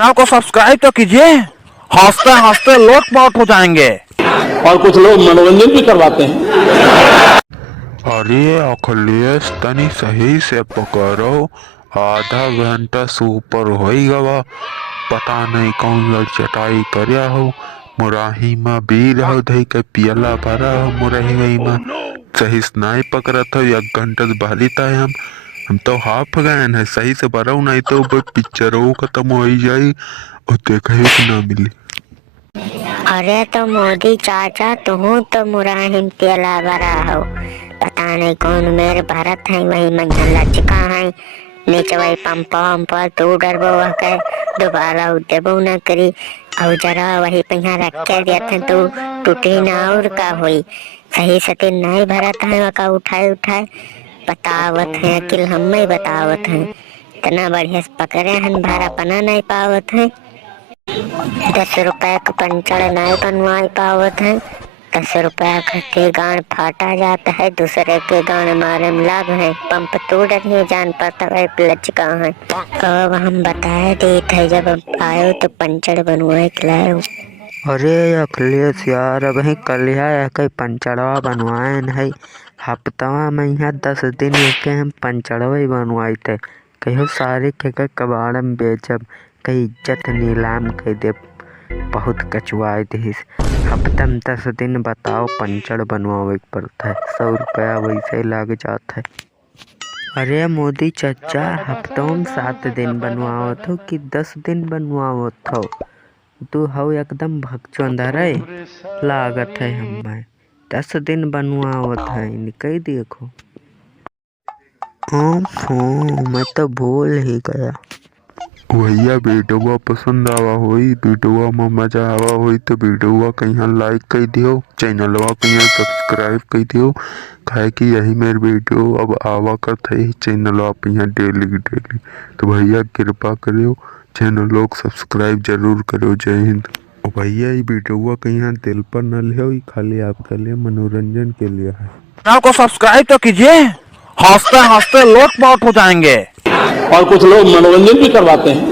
Channel को subscribe तो कीजिए। हंसते हंसते लोटपोट हो जाएंगे। और कुछ लोग मनोरंजन भी करवाते हैं। अरे अखिलेश तनी सही से पकड़ो। आधा घंटा से ऊपर हो गवा। पता नहीं कौन लड़ चटाई करया हो। मुराही में बीर हो धई के पियला भरा हो मुरही में सही से नहीं पकड़ा था। 1 घंटा से बाहरी था हम तो हाफ गए हैं। सही से भरा नहीं तो पिक्चर खत्म हो ही जाई और देखा ही ना मिली। अरे तो मोदी चाचा तू तो मुराहिम पियला भरा हो। पता नहीं कौन मेरे भरत है वही मंझन लचका है नीचे वही पंप तू डरबो के दोबारा देबो न करी और जरा वही पहिया रख के दिया थे तू टूटी ना और का हुई सही सती नहीं भरत है वका उठाए उठाए बतावत है अकिल हम ही बतावत है इतना बढ़िया से पकड़े हन भारा पना नहीं पावत है। 10 रुपए का पंचर नहीं बनवा पावत है। 10 रुपया के गान फाटा जाता है दूसरे के गान मारे में लाभ है पंप तोड़ नहीं जान पाता है लचका है। अब हम बताए देते है जब आयो तो पंचर बनवाए खिलाए। अरे अखिलेश यार अब ही कलिया कई पंचरवा बनवाए है हफ्तवा में यहाँ 10 दिन के हम पंचरवा ही बनवाए थे कहो सारे के कबाड़ में बेचब कई इज्जत नीलाम कर दे बहुत कचुआए थे। हफ्ता में 10 दिन बताओ पंचर बनवावे पड़ता है 100 रुपया वैसे ही लग जाता है। अरे मोदी चाचा हफ्तों में 7 दिन बनवावत हो कि 10 दिन बनवावत हो। तू हो एकदम भगचंदा रे लागत है हमें 10 दिन बनवावत है कही देखो। मैं तो भूल ही गया। भैया वीडियो पसंद आवा होई वीडियो में मजा आवा होई तो वीडियो कहीं लाइक कर दियो चैनलवा कहीं सब्सक्राइब कर दियो काहे कि यही मेरे वीडियो अब आवा करता है चैनलवा पे डेली तो भैया कृपा करियो चैनल लोग सब्सक्राइब जरूर करो। जय हिंद। और भैया ये वीडियो कहीं दिल पर न ले खाली आपके लिए मनोरंजन के लिए है। चैनल को सब्सक्राइब तो कीजिए। हंसते हंसते लोटपोट हो जाएंगे। और कुछ लोग मनोरंजन भी करवाते हैं।